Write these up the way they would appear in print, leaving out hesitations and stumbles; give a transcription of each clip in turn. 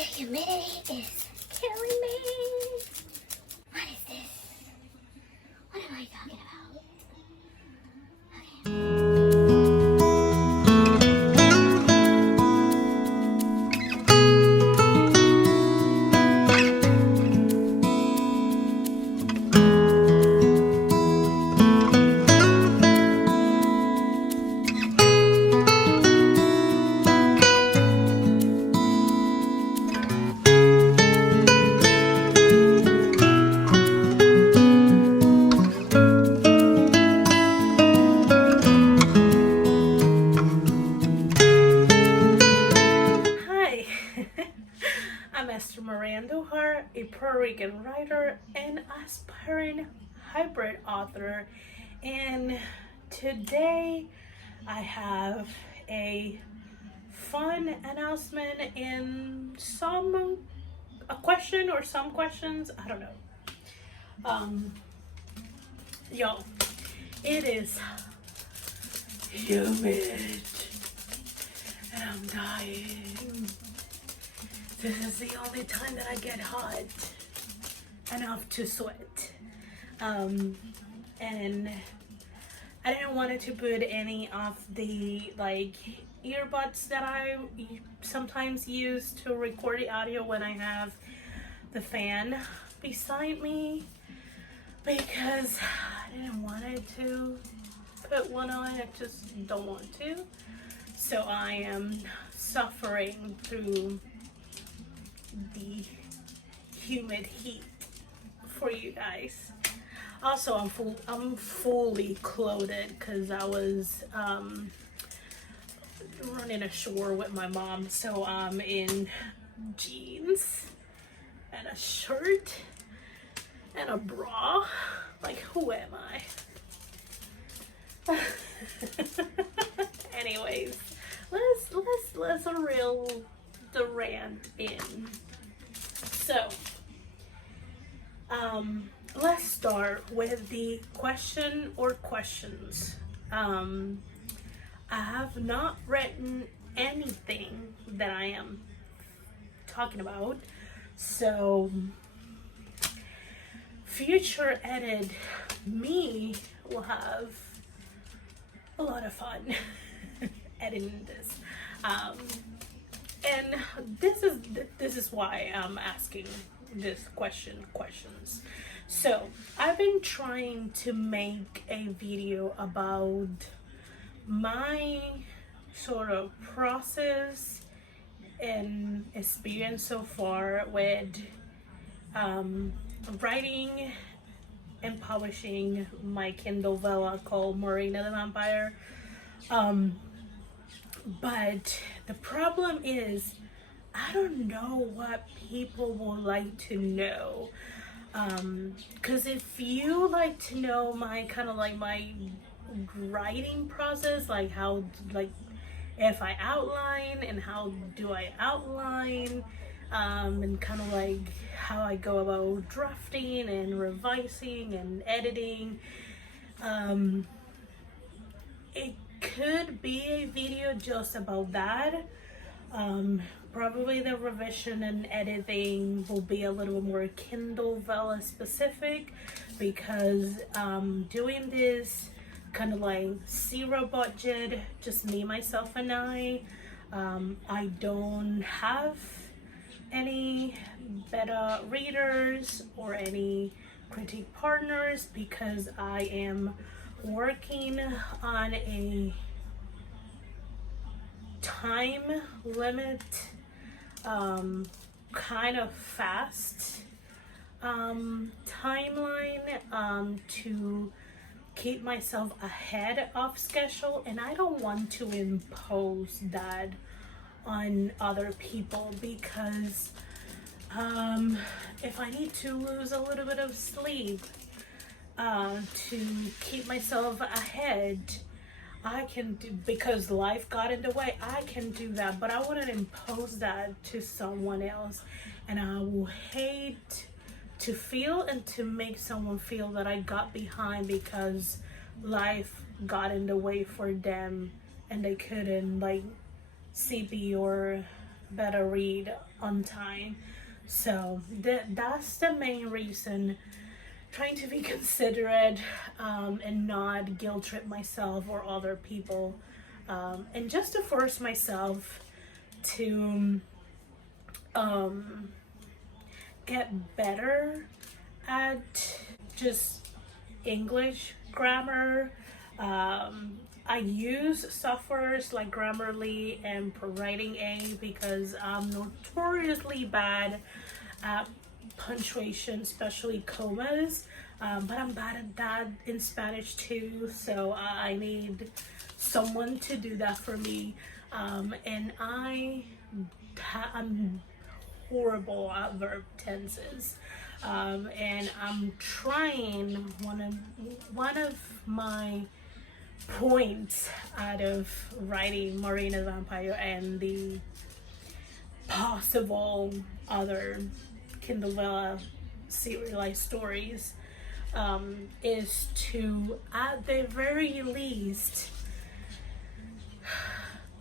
humidity is killing me. What is this? What am I talking about? Hi, I'm Esther a Puerto Rican writer and aspiring hybrid author, and today I have a fun announcement and a question or some questions, I don't know. Yo, it is humid and I'm dying. This is the only time that I get hot enough to sweat. And I didn't want to put any of the earbuds that I sometimes use to record the audio when I have the fan beside me, because I didn't want to put one on. I just don't want to. So I am suffering through the humid heat for you guys. Also, I'm fully clothed because I was running ashore with my mom, so I'm in jeans and a shirt and a bra. Like, who am I? Anyways, let's reel the rant in. So, let's start with the question or questions. I have not written anything that I am talking about, so future edit me will have a lot of fun editing this. And this is why I'm asking this questions. So I've been trying to make a video about my sort of process and experience so far with writing and publishing my Kindle vella called Marina the Vampire. But the problem is, I don't know what people would like to know. Because if you like to know my my writing process, if I outline and how do I outline, and how I go about drafting and revising and editing, it could be a video just about that. Probably the revision and editing will be a little more Kindle vella specific, because doing this zero budget, just me, myself, and I don't have any beta readers or any critique partners, because I am working on a time limit, kind of fast timeline, to keep myself ahead of schedule, and I don't want to impose that on other people, because if I need to lose a little bit of sleep to keep myself ahead, I can do, because life got in the way, I can do that, but I wouldn't impose that to someone else, and I will hate to feel and to make someone feel that I got behind because life got in the way for them and they couldn't CP or better read on time. So that's the main reason. Trying to be considerate and not guilt trip myself or other people, and just to force myself to get better at just English grammar. I use softwares like Grammarly and Writing A because I'm notoriously bad at punctuation, especially commas, but I'm bad at that in Spanish too, so I need someone to do that for me, and I'm horrible at verb tenses, and I'm trying. One of my points out of writing Marina the Vampire and the possible other Kindle Vella serialized stories is to, at the very least,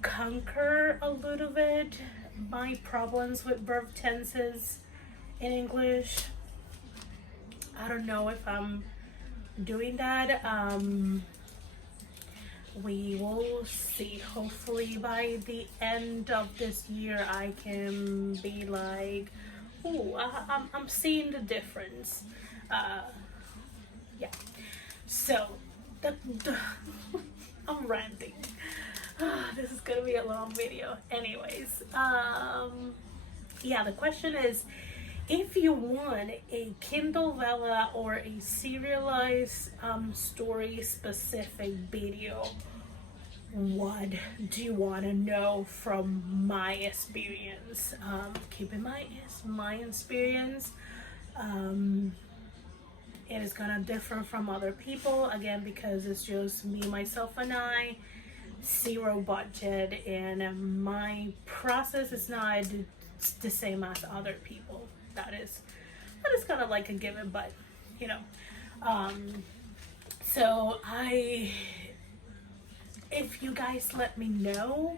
conquer a little bit my problems with verb tenses in English. I don't know if I'm doing that. We will see. Hopefully by the end of this year I can be like, oh, I'm seeing the difference. Yeah. So I'm ranting. This is gonna be a long video. Anyways, yeah, the question is, if you want a Kindle Vella or a serialized story specific video, what do you want to know from my experience? Keep in mind, it's my experience. It is gonna differ from other people, again, because it's just me, myself, and I. Zero budget, and my process is not the same as other people. That is kind of like a given, but you know. So if you guys let me know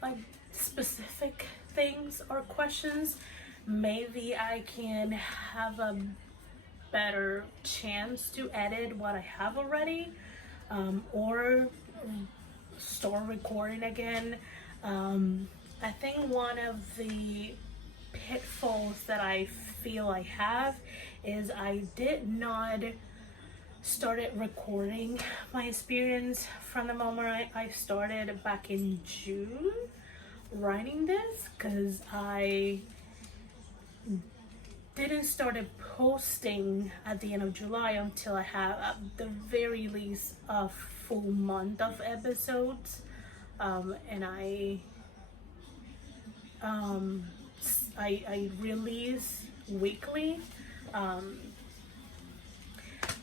like specific things or questions, maybe I can have a better chance to edit what I have already, or start recording again. I think one of the pitfalls that I feel I have is I did not started recording my experience from the moment I started back in June writing this, because I didn't started posting at the end of July until I have at the very least a full month of episodes, and I release weekly. I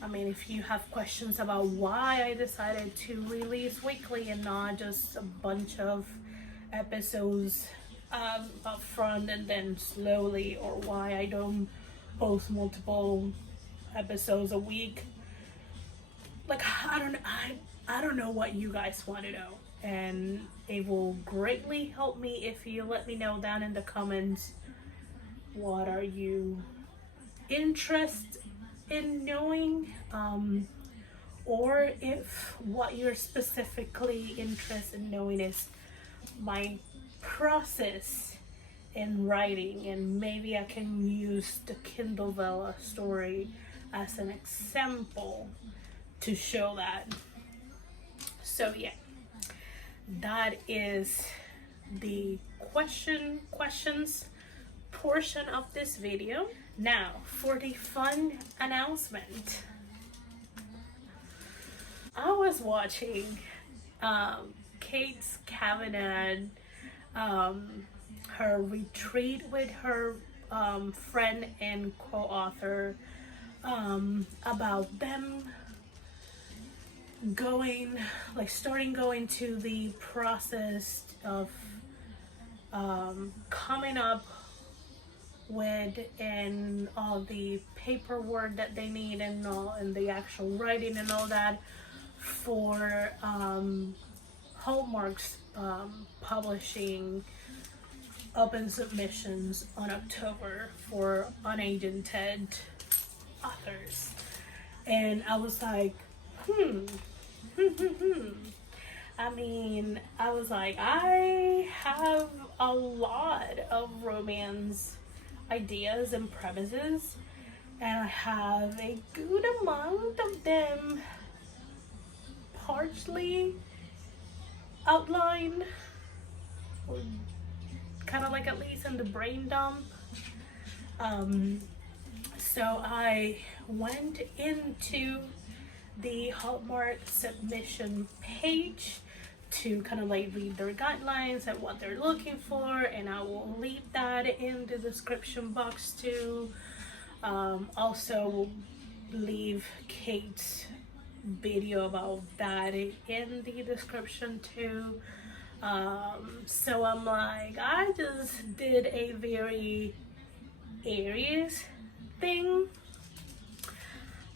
mean, if you have questions about why I decided to release weekly and not just a bunch of episodes up front and then slowly, or why I don't post multiple episodes a week, like, I don't know what you guys want to know, and it will greatly help me if you let me know down in the comments what are you interested in knowing, or if what you're specifically interested in knowing is my process in writing, and maybe I can use the Kindle Vella story as an example to show that. So yeah, that is the questions portion of this video. Now for the fun announcement. I was watching Kate's Cavanagh, her retreat with her friend and co-author, about them starting going to the process of coming up with and all the paperwork that they need and the actual writing and all that for Hallmark's publishing open submissions on October for unagented authors. And I was like, I mean, I was like, I have a lot of romance ideas and premises, and I have a good amount of them partially outlined, or kind of like at least in the brain dump. So I went into the Hallmark submission page to kind of like read their guidelines and what they're looking for, and I will leave that in the description box too. Also will leave Kate's video about that in the description too. So I'm like, I just did a very Aries thing.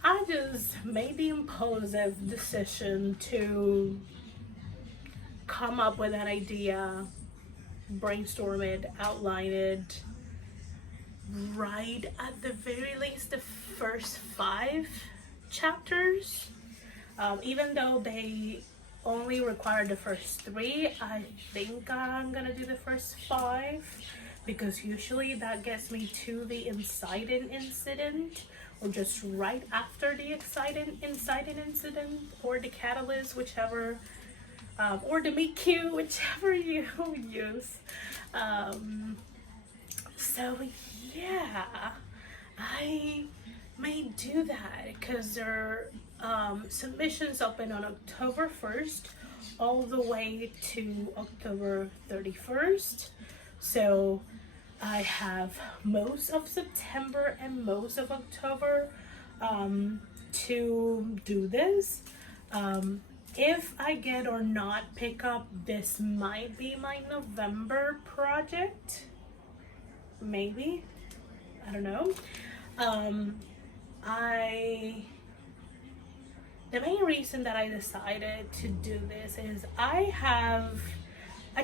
I just made the impulsive decision to come up with an idea, brainstorm it, outline it, write at the very least the first 5 chapters. Even though they only require the first 3, I think I'm gonna do the first 5, because usually that gets me to the inciting incident, or just right after the inciting incident, or the catalyst, whichever, or the meet cute, whichever you use. So yeah, I may do that because there are submissions open on October 1st all the way to October 31st. So I have most of September and most of October to do this. If I get or not pick up, this might be my November project. Maybe. I don't know. The main reason that I decided to do this is I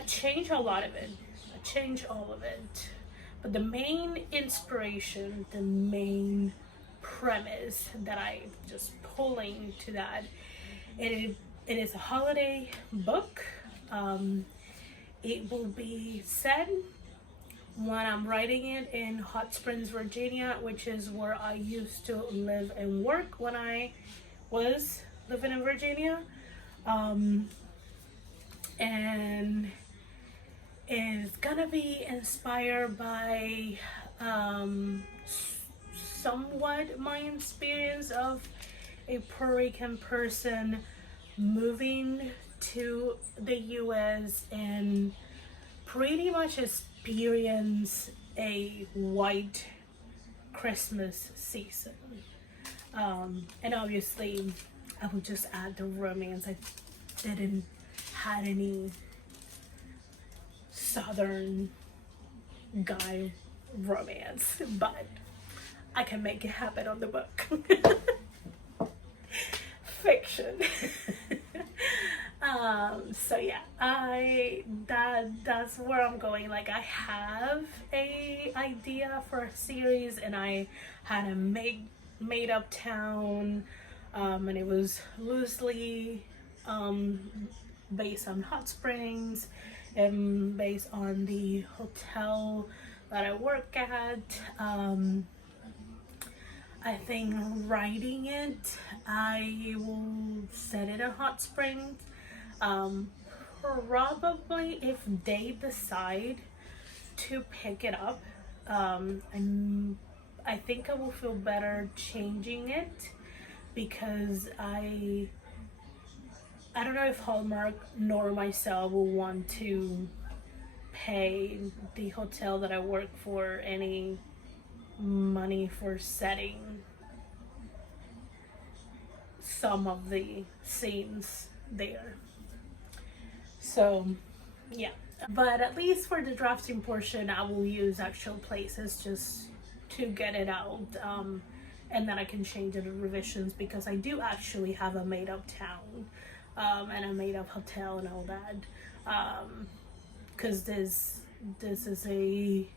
changed a lot of it. I changed all of it. But the main inspiration, the main premise that I just pulling to that, it is a holiday book. It will be set when I'm writing it in Hot Springs, Virginia, which is where I used to live and work when I was living in Virginia. And it's gonna be inspired by somewhat my experience of a Puerto Rican person moving to the US and pretty much experience a white Christmas season. And obviously I would just add the romance. I didn't had any Southern guy romance, but I can make it happen on the book. Fiction. So yeah, that's where I'm going. Like, I have a idea for a series, and I had a made up town, and it was loosely based on Hot Springs and based on the hotel that I work at. I think writing it, I will set it in Hot Springs. Probably if they decide to pick it up, and I think I will feel better changing it, because I don't know if Hallmark nor myself will want to pay the hotel that I work for any money for setting some of the scenes there. So yeah, but at least for the drafting portion, I will use actual places just to get it out, and then I can change it in revisions, because I do actually have a made up town, and a made up hotel and all that, because this is a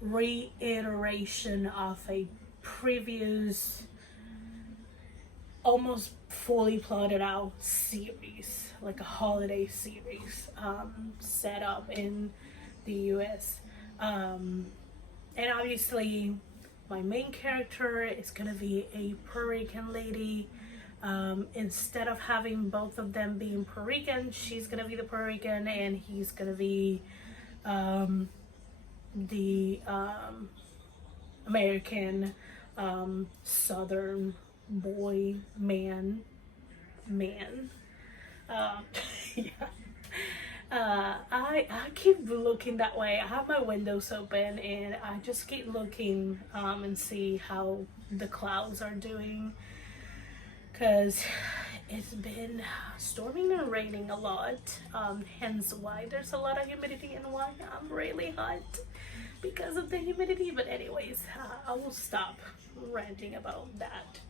reiteration of a previous, almost fully plotted out series, like a holiday series, set up in the US. And obviously, my main character is gonna be a Puerto Rican lady. Instead of having both of them being Puerto Rican, she's gonna be the Puerto Rican and he's gonna be the American Southern boy man. Yeah. I keep looking that way. I have my windows open and I just keep looking and see how the clouds are doing, because it's been storming and raining a lot, hence why there's a lot of humidity and why I'm really hot, because of the humidity. But anyways, I will stop ranting about that.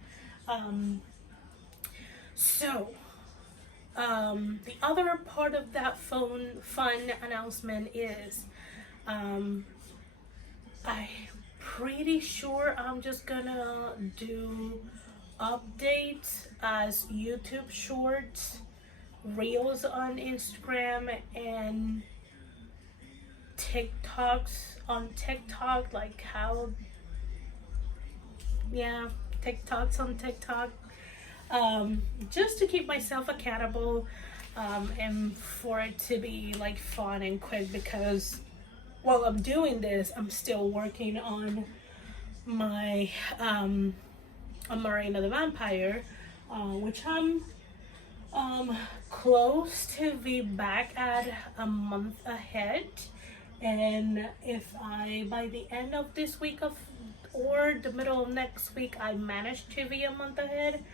The other part of that fun announcement is, I'm pretty sure I'm just gonna do updates as YouTube shorts, reels on Instagram, and TikToks on TikTok, like how, yeah, TikToks on TikTok. Just to keep myself accountable, and for it to be like fun and quick, because while I'm doing this, I'm still working on my Marina the Vampire, which I'm close to be back at a month ahead. And if I, by the end of this week or the middle of next week, I manage to be a month ahead,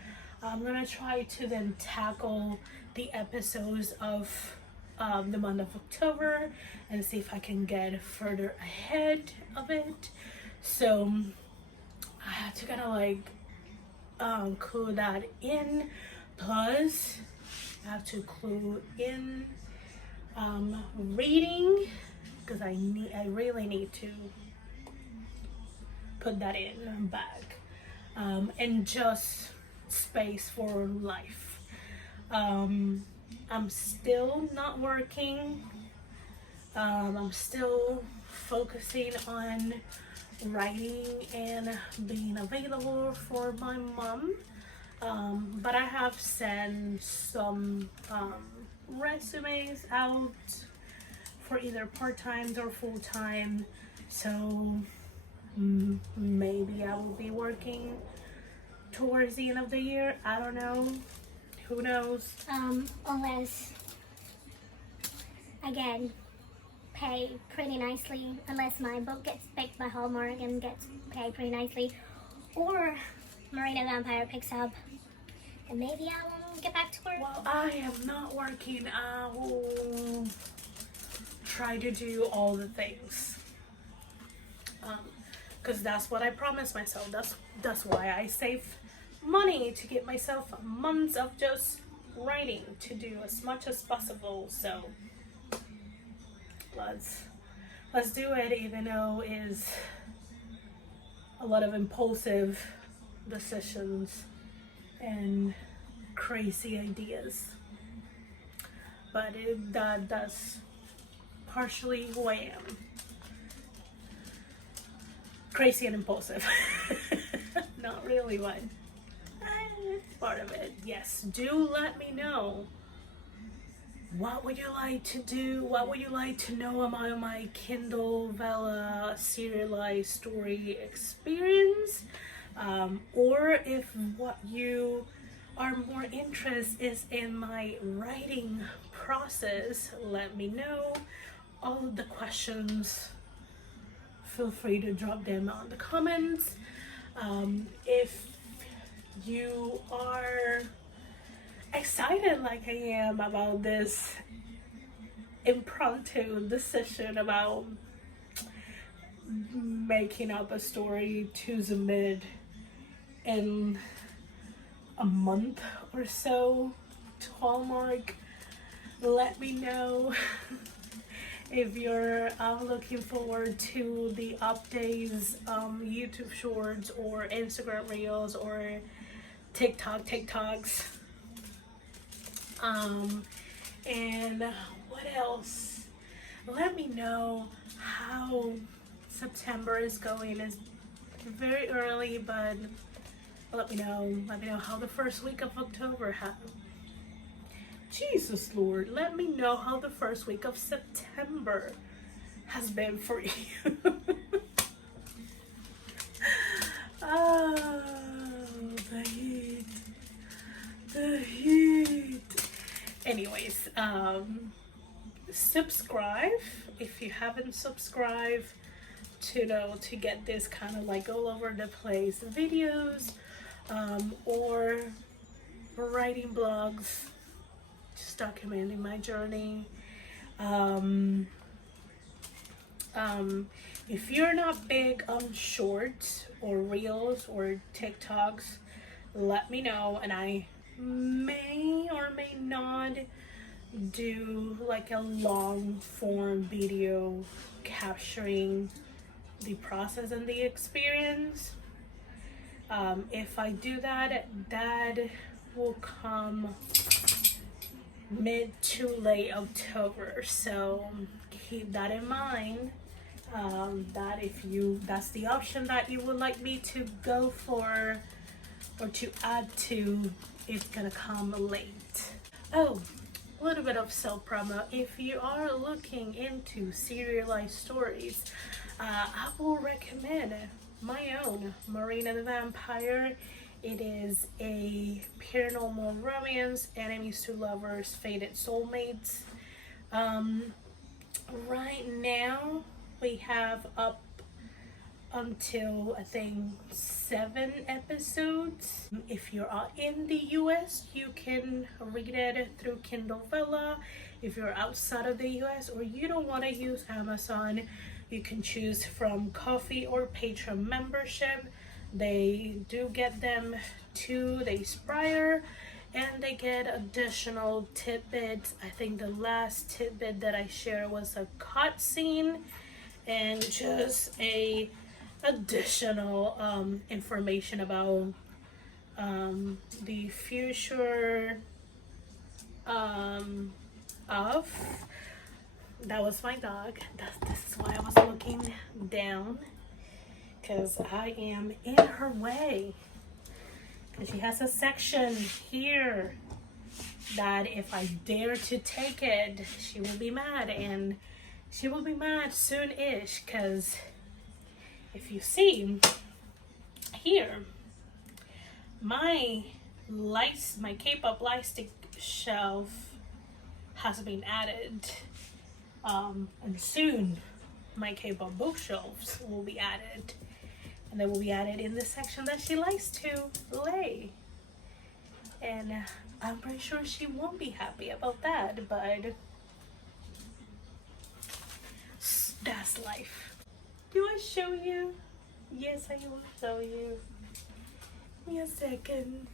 I'm gonna try to then tackle the episodes of the month of October and see if I can get further ahead of it. So I have to kind of like clue that in. Plus, I have to clue in reading, because I really need to put that in back, and just space for life. I'm still not working. I'm still focusing on writing and being available for my mom. But I have sent some resumes out for either part-time or full-time, so maybe I will be working towards the end of the year. I don't know. Who knows? Unless, again, pay pretty nicely, unless my book gets picked by Hallmark and gets paid pretty nicely, or Marina the Vampire picks up, and maybe I will get back to work. Well, I am not working. I will try to do all the things, because that's what I promised myself. That's why I save money, to get myself months of just writing, to do as much as possible. So let's do it, even though it is a lot of impulsive decisions and crazy ideas, but that's partially who I am. Crazy and impulsive. Not really, but it's part of it. Yes, do let me know. What would you like to do? What would you like to know about my Kindle Vella serialized story experience? Or if what you are more interested is in my writing process, let me know. All of the questions, feel free to drop them on the comments. If you are excited like I am about this impromptu decision about making up a story to submit in a month or so to Hallmark, let me know. If you're looking forward to the updates, YouTube shorts or Instagram reels or TikToks. And what else? Let me know how September is going. It's very early, but let me know how the first week of October Jesus Lord, let me know how the first week of September has been for you. Oh, the heat. The heat. Anyways, subscribe if you haven't subscribed to get this kind of like all over the place videos, or writing blogs, just documenting my journey. If you're not big on shorts or reels or TikToks, let me know, and I may or may not do like a long form video capturing the process and the experience. If I do that, that will come mid to late October, so keep that in mind. That if that's the option that you would like me to go for or to add to, it's gonna come late. Oh, a little bit of self promo. If you are looking into serialized stories, I will recommend my own Marina the Vampire. It is a paranormal romance, enemies to lovers, fated soulmates. Right now we have up until I think 7 episodes. If you're in the US, you can read it through Kindle Vella. If you're outside of the US or you don't want to use Amazon, you can choose from Coffee or Patreon membership. They do get them 2 days prior, and they get additional tidbits. I think the last tidbit that I shared was a cutscene and just a additional information about the future of. That was my dog. This is why I was looking down, because I am in her way. And she has a section here that if I dare to take it, she will be mad, and she will be mad soon-ish, because if you see here, my K-pop lightstick shelf has been added, and soon my K-pop bookshelves will be added, and they will be added in the section that she likes to lay. And I'm pretty sure she won't be happy about that, but that's life. Do I show you? Yes, I will show you. Give me a second.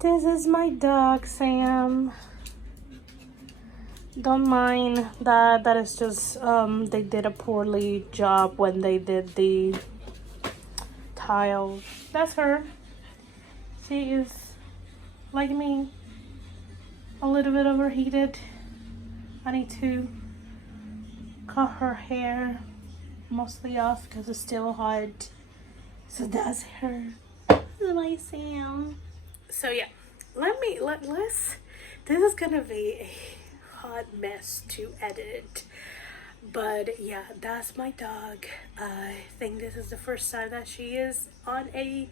This is my dog, Sam. Don't mind that. That is just, they did a poorly job when they did the tile. That's her. She is, like me, a little bit overheated. I need to cut her hair mostly off because it's still hot. So that's her. This is my Sam. So yeah, let's this is gonna be a hot mess to edit, but yeah, that's my dog. I think this is the first time that she is on a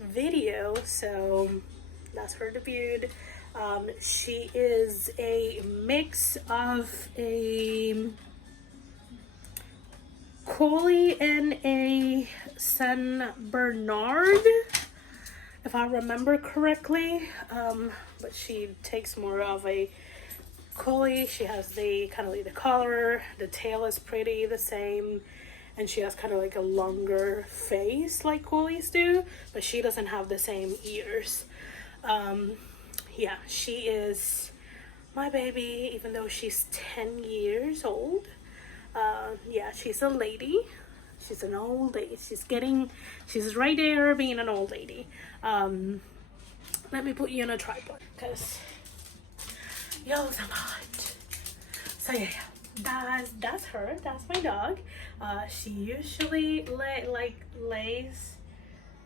video, so that's her debut. She is a mix of a Collie and a San Bernard, if I remember correctly, but she takes more of a Collie. She has the kind of like the collar, the tail is pretty the same, and she has kind of like a longer face like Collies do, but she doesn't have the same ears. Yeah, she is my baby, even though she's 10 years old. Yeah, she's a lady. She's an old lady. She's right there being an old lady. Let me put you on a tripod because yo, I'm hot. So yeah, that's her. That's my dog. She usually lays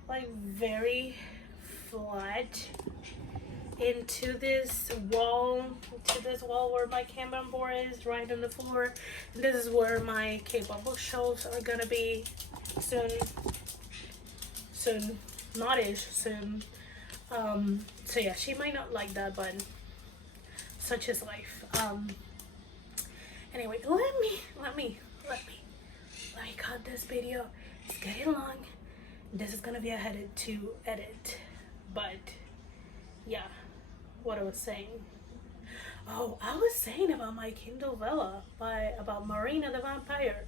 like very flat into this wall where my Kanban board is, right on the floor. And this is where my K-pop bookshelves are gonna be soon. Not-ish soon. So yeah, she might not like that, but such is life. Anyway, let me cut this video. It's getting long. This is gonna be a headache to edit, but yeah, what I was saying. Oh, I was saying about my Kindle Vella about Marina the Vampire.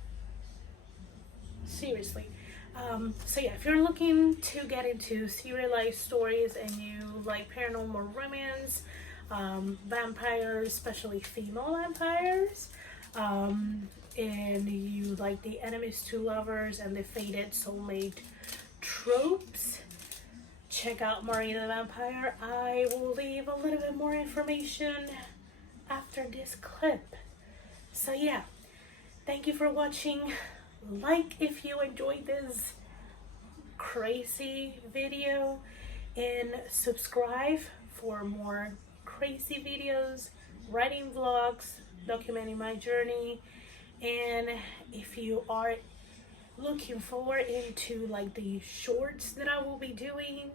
Seriously. So yeah, if you're looking to get into serialized stories and you like paranormal romance, vampires, especially female vampires, and you like the enemies to lovers and the fated soulmate tropes, check out Marina the Vampire. I will leave a little bit more information after this clip. So yeah, thank you for watching. Like if you enjoyed this crazy video, and subscribe for more crazy videos, writing vlogs, documenting my journey. And if you are looking forward into like the shorts that I will be doing,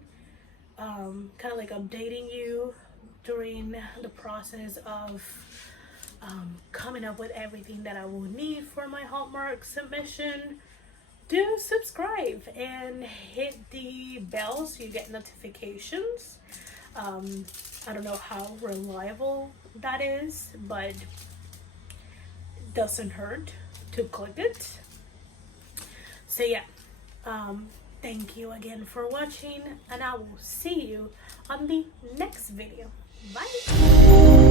kind of like updating you during the process of coming up with everything that I will need for my Hallmark submission, do subscribe and hit the bell so you get notifications. I don't know how reliable that is, but it doesn't hurt to click it. So yeah, thank you again for watching, and I will see you on the next video. Bye.